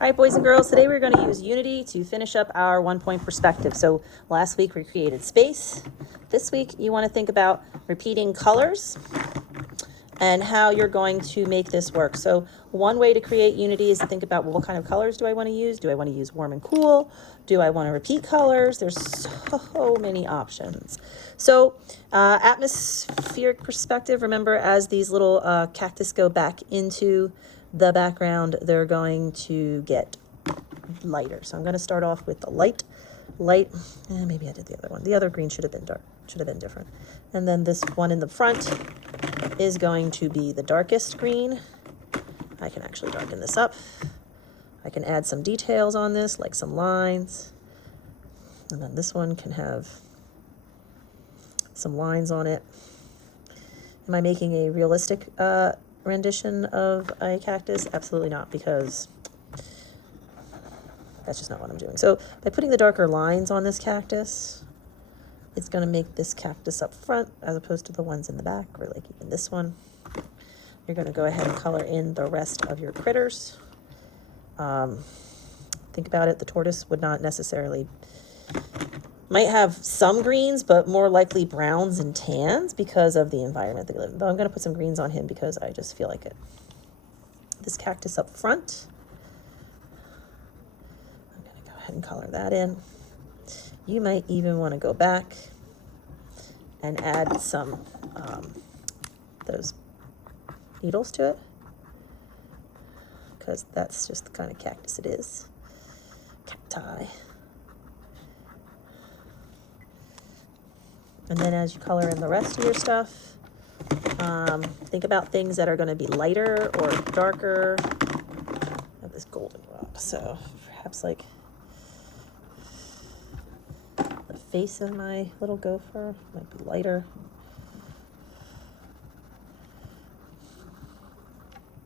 All right, boys and girls, today we're going to use Unity to finish up our 1-point perspective. So last week we created space. This week you want to think about repeating colors and how you're going to make this work. So one way to create Unity is to think about, well, what kind of colors do I want to use? Do I want to use warm and cool? Do I want to repeat colors? There's so many options. So atmospheric perspective, remember, as these little cactus go back into the background, they're going to get lighter. So I'm going to start off with the light, maybe I did the other one. The other green should have been dark, should have been different. And then this one in the front is going to be the darkest green. I can actually darken this up. I can add some details on this, like some lines. And then this one can have some lines on it. Am I making a realistic rendition of a cactus? Absolutely not, because that's just not what I'm doing. So by putting the darker lines on this cactus, it's going to make this cactus up front as opposed to the ones in the back, or like even this one. You're going to go ahead and color in the rest of your critters. Think about it. The tortoise would not necessarily, might have some greens, but more likely browns and tans because of the environment they live in. Though I'm going to put some greens on him because I just feel like it. This cactus up front, I'm going to go ahead and color that in. You might even want to go back and add some those needles to it, because that's just the kind of cactus it is. Cacti. And then as you color in the rest of your stuff, think about things that are going to be lighter or darker. I have this golden rod, so perhaps like the face of my little gopher might be lighter.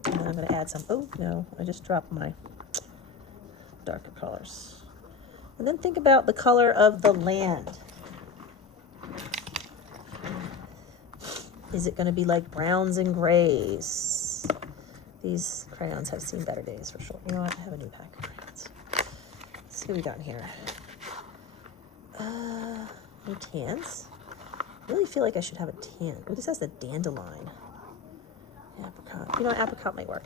And then I'm going to add some, oh no, I just dropped my darker colors. And then think about the color of the land. Is it going to be like browns and grays? These crayons have seen better days for sure. You know what? I have a new pack of crayons. Let's see what we got in here. Any tans? I really feel like I should have a tan. Oh, this has the dandelion. Apricot. You know, apricot might work.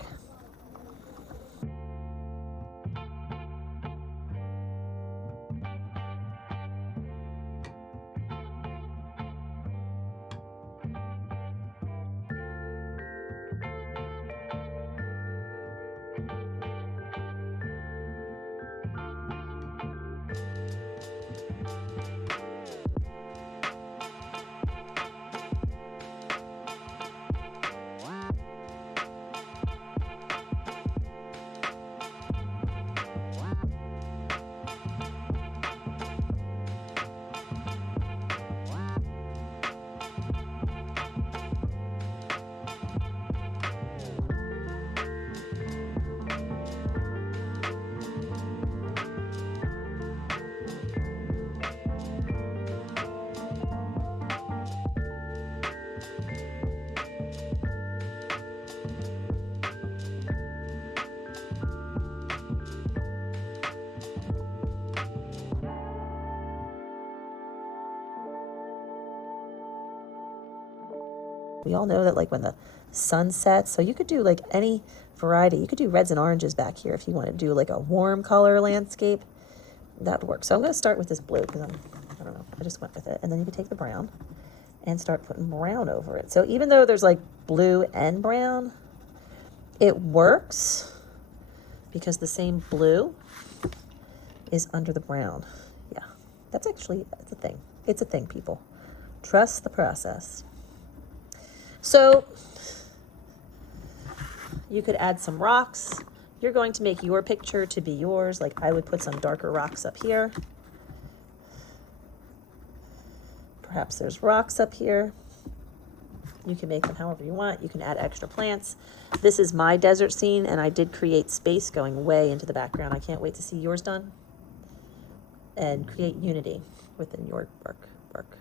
We all know that like when the sun sets, so you could do like any variety. You could do reds and oranges back here if you want to do like a warm color landscape. That would work. So I'm going to start with this blue because I don't know, I just went with it. And then you can take the brown and start putting brown over it. So even though there's like blue and brown, it works because the same blue is under the brown. Yeah, that's actually, it's a thing. It's a thing, people. Trust the process. So you could add some rocks. You're going to make your picture to be yours. Like I would put some darker rocks up here. Perhaps there's rocks up here. You can make them however you want. You can add extra plants. This is my desert scene, and I did create space going way into the background. I can't wait to see yours done. And create unity within your work.